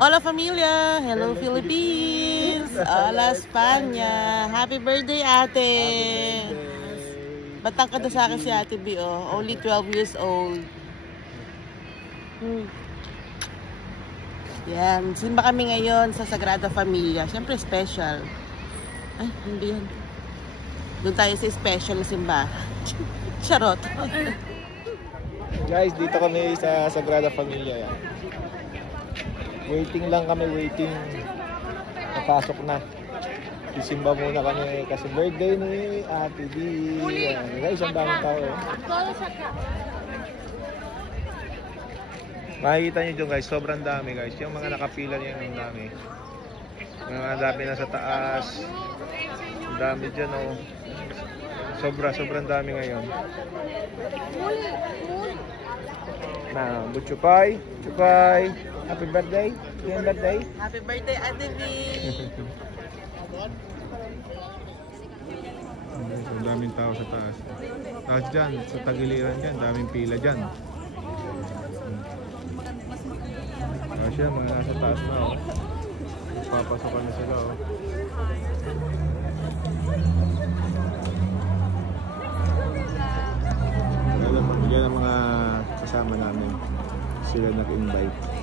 Hola familia! Hello Philippines! Hola España! Happy birthday ate! Batang ka na sa akin si Ate B, oh. Only 12 years old. Yan. Simba kami ngayon sa Sagrada Familia. Siyempre special. Ay, hindi yan. Doon tayo sa special na simbahan. Charot. Guys, dito kami sa Sagrada Familia. Yan. Waiting lang kami, waiting. Napasok na. Isimba muna kami kasi birthday ni Ate D. Guys, ang daming tao. Makikita nyo dyan guys, sobrang dami guys. Yung mga nakapila niya yung dami. Mga dami na sa taas. Ang dami dyan oh. Sobrang dami ngayon. Na, Butchupay. Chupay. Happy birthday. Happy birthday. Happy birthday, Ate B. Ang daming tao sa taas. Tapos dyan, sa tagiliran dyan, daming pila dyan. Tapos yan, mga nasa taas na oh. Papasokan na sila oh. Yan ang mga kasama namin. Sila nag-invite.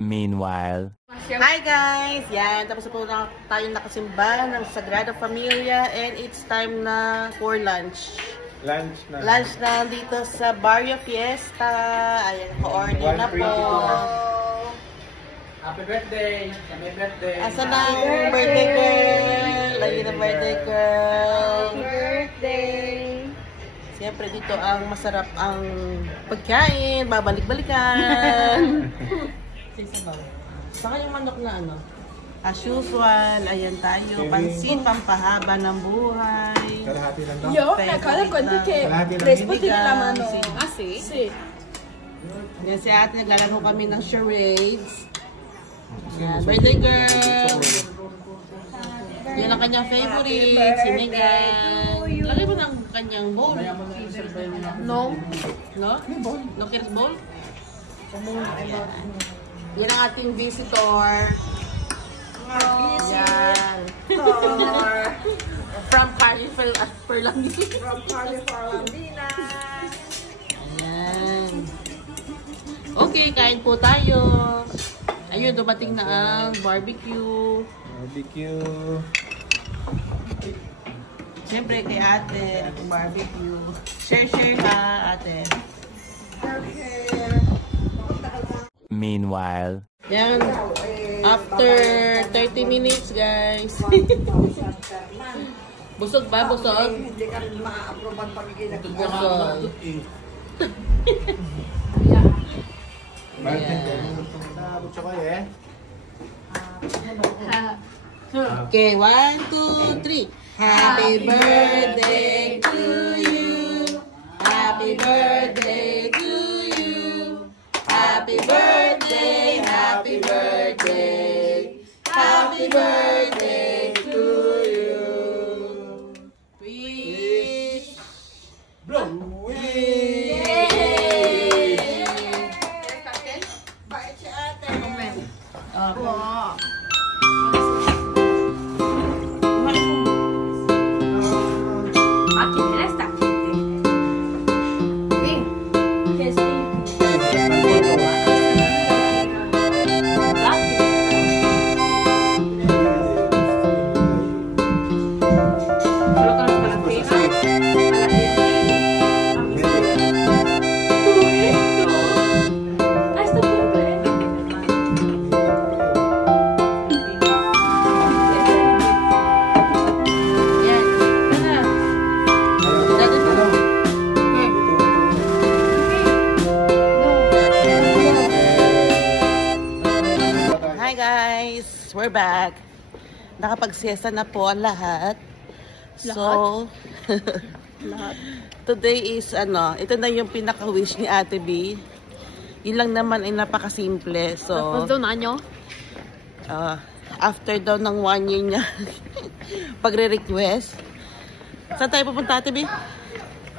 Meanwhile. Hi guys! Yan, tapos na po tayo nakasimba ng Sagrada Familia and it's time na for lunch. Lunch na. Lunch na dito sa Barrio Fiesta. Ayan, ka-order na po. Happy birthday! Happy birthday! Asa na ang birthday girl? Lagi na birthday girl. Happy birthday! Siyempre dito ang masarap ang pagkain. Babalik-balikan. Saka yung manok na ano? As usual, ayan tayo. Pansin, pampahaba ng buhay. Kalahati lang daw. Yo, nakala ko que respuesta de la mano. Ah, sí? Sí. Yan si ate, naglalaro kami ng charades. Yan, birthday girl. Yan ang kanyang favorite, si Megan. Lagay mo ng kanyang bowl. No? No? No cares bowl? Yan ang ating visitor. Yan. From Perlandina. From Perlandina. Ayan. Okay, kain po tayo. Ayun, dumating na ang barbecue. Barbecue. Siyempre kay ate, itong barbecue. Share ha, ate. Meanwhile. Yan. After 30 minutes, guys. Busog ba? Busog? Hindi ka rin ma-approve ang pagiging Busog. Okay, 1, 2, 3. Happy birthday to you. Happy birthday to you. Happy birthday, happy birthday. Happy birthday to you. Wish. Bait si ate. Okay. Aquí mira esta gente. Sí. Que sí. nakapag-siesta na po ang lahat. So, Lahat. today is ito na yung pinaka-wish ni Ate B. Yun lang naman ay napakasimple. So, Tapos doon nyo? after daw ng 1 year niya pagre-request. Saan tayo pupunta, Ate B?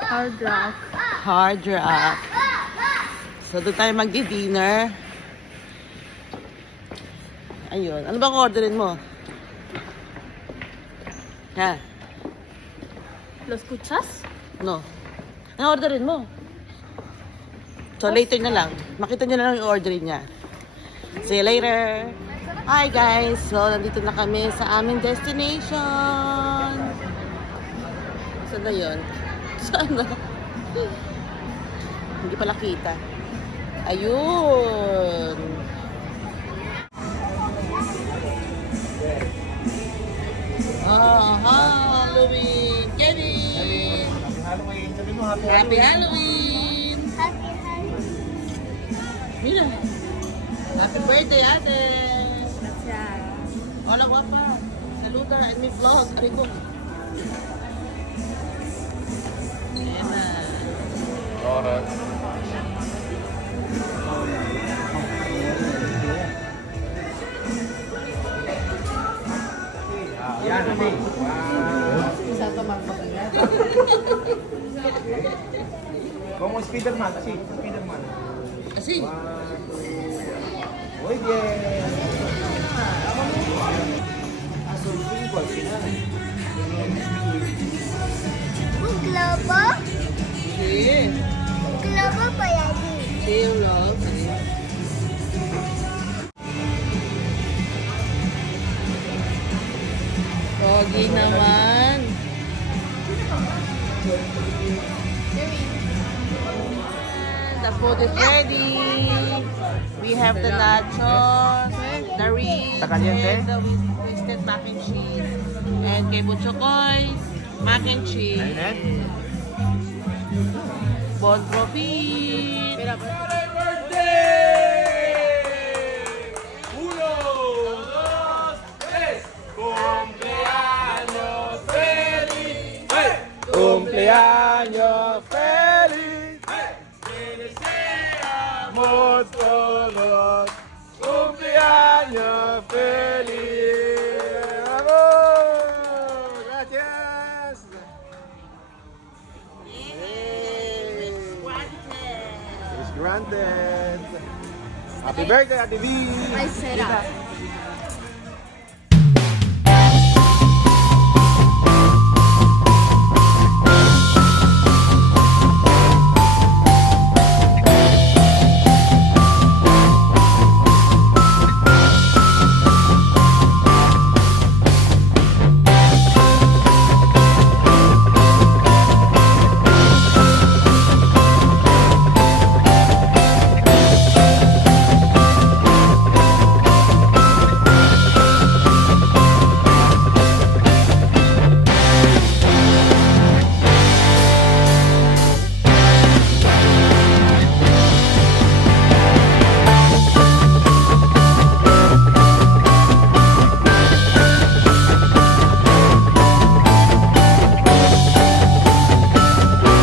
Hard rock. Hard Rock. So, doon tayo magdi-dinner. Ayun. Ano bang orderin mo? Ha? Los Cuchas? No. Ano orderin mo? So, later na lang. Makita nyo na lang yung orderin niya. See you later. Hi, guys. So, nandito na kami sa aming destination. Saan na yun? Saan na? Hindi pala kita. Ayun. Halloween! Kevin! Halloween. Sabi mo, happy Happy Halloween! Mira! Happy birthday, ate! Hola, guapa! Saluda en mi vlog. Arigo. Emma. Alright. Yan, Ate. Como Spiderman, así, Spiderman. Así. Oye. Un globo, Sí. un globo para allí. Sí, un vlog. Sí. Pogi naman. The food is ready. We have the nachos, the ribs, Caliente? and the twisted mac and cheese. And kay Butchokoy, mac and cheese. Mainit? Bon profit. Cumpleaños feliz, te deseamos todos. Cumpleaños feliz. ¡Bravo! Gracias. It's granted. Happy birthday, Ate B. I set up.